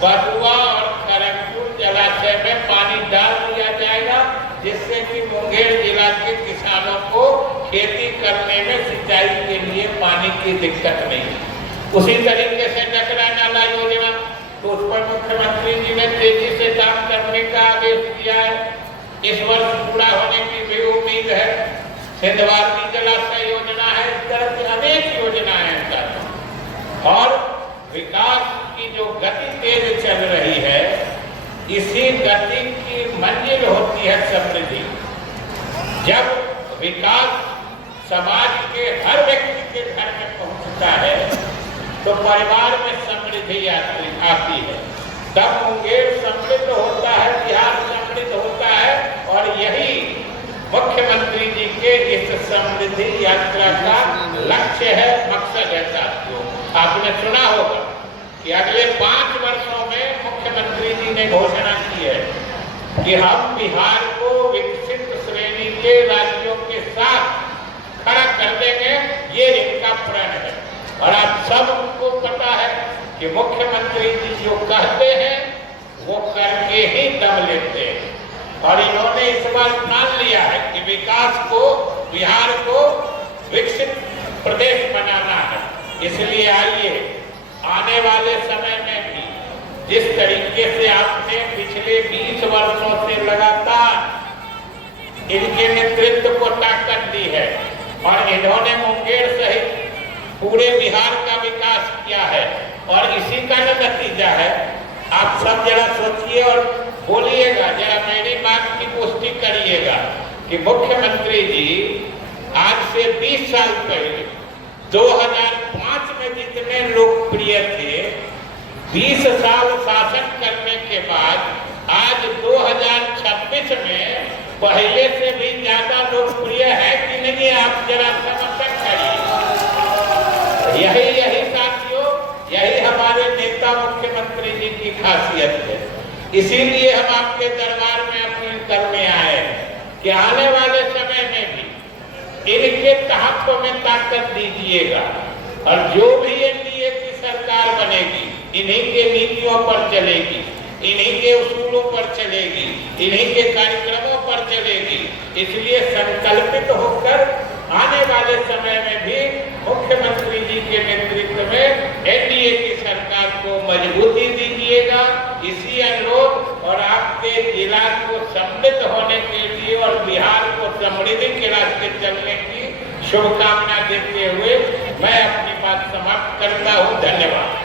बदुआ और करमपुर जलाशय में पानी डाल दिया जाएगा, जिससे कि मुंगेर जिला के किसानों को खेती करने में सिंचाई के लिए पानी की दिक्कत नहीं। उसी तरीके से डकरा नाला योजना, तो उस पर मुख्यमंत्री जी ने तेजी से काम करने का आदेश दिया है। इस वर्ष पूरा होने की भी उम्मीद है। सिंधवारनी जलाशय योजना है, इस तरह की अनेक योजनाएं हैं और विकास की जो गति तेज चल रही है, इसी गति की मंजिल होती है समृद्धि। जब विकास समाज के हर व्यक्ति के घर में पहुंचता है तो परिवार में समृद्धि आती है, तब मुंगेर समृद्ध होता है, बिहार समृद्ध होता है। और यही मुख्यमंत्री जी के इस समृद्धि यात्रा का लक्ष्य है, मकसद है साथियों। आपने सुना होगा कि अगले 5 वर्षों में मुख्यमंत्री जी ने घोषणा की है कि हम बिहार को विकसित श्रेणी के राज्यों के साथ खड़ा कर देंगे, ये इनका प्रण है। और आप सबको पता है कि मुख्यमंत्री जी जो कहते हैं वो करके ही दम लेते हैं। और इन्होंने इस बार मान लिया है कि विकास को, बिहार को विकसित प्रदेश बनाना है। इसलिए आइए आने वाले समय में भी जिस तरीके से आपने पिछले 20 वर्षों से लगातार इनके नेतृत्व को ताकत दी है और इन्होंने मुंगेर सहित पूरे बिहार का विकास किया है और इसी का नतीजा है। आप सब जरा सोचिए और बोलिएगा, जरा मेरी बात की पुष्टि करिएगा कि मुख्यमंत्री जी आज से 20 साल पहले 2005 में जितने लोकप्रिय थे, 20 साल शासन करने के बाद आज 2026 में पहले से भी ज्यादा लोकप्रिय है कि नहीं, आप जरा समर्थन करिए। यही साथियों, यही हमारे नेता मुख्यमंत्री जी की खासियत है। इसीलिए हम आपके दरबार में अपील करने आए हैं कि आने वाले समय में भी इनके तहफ़्फ़ुज़ में ताकत दीजिएगा और जो भी एनडीए की सरकार बनेगी इन्हीं के नीतियों पर चलेगी, इन्हीं के उसूलों पर चलेगी, इन्हीं के कार्यक्रमों पर चलेगी। इसलिए संकल्पित होकर आने वाले समय में भी मुख्यमंत्री जी के नेतृत्व में एनडीए की सरकार को मजबूती दीजिएगा। इसी अनुरोध और आपके जिला को समृद्ध होने के लिए और बिहार को समृद्धि के रास्ते चलने की शुभकामना देते हुए मैं अपनी बात समाप्त करता हूँ। धन्यवाद।